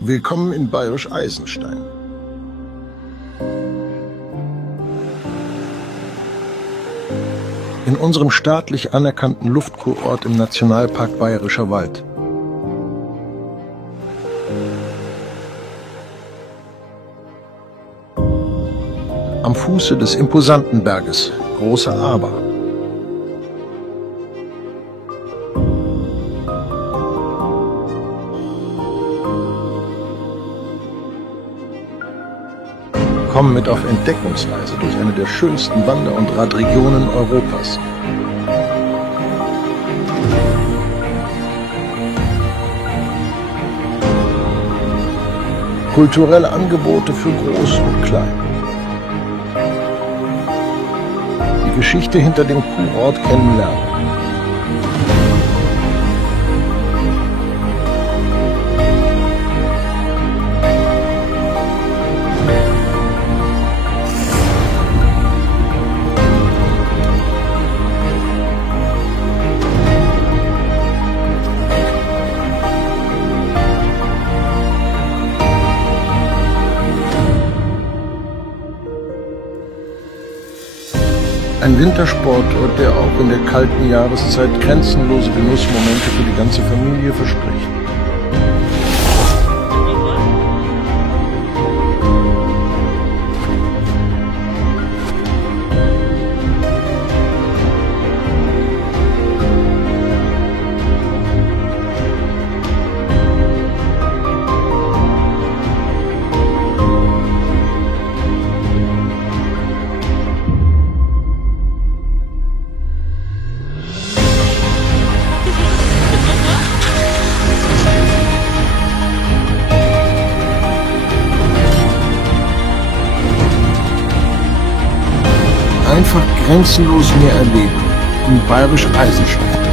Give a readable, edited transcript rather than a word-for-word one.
Willkommen in Bayerisch Eisenstein. In unserem staatlich anerkannten Luftkurort im Nationalpark Bayerischer Wald. Am Fuße des imposanten Berges Große Aber. Komm mit auf Entdeckungsreise durch eine der schönsten Wander- und Radregionen Europas. Kulturelle Angebote für Groß und Klein. Die Geschichte hinter dem Kurort kennenlernen. Ein Wintersportort, der auch in der kalten Jahreszeit grenzenlose Genussmomente für die ganze Familie verspricht. Einfach grenzenlos mehr erleben in Bayerisch Eisenstein.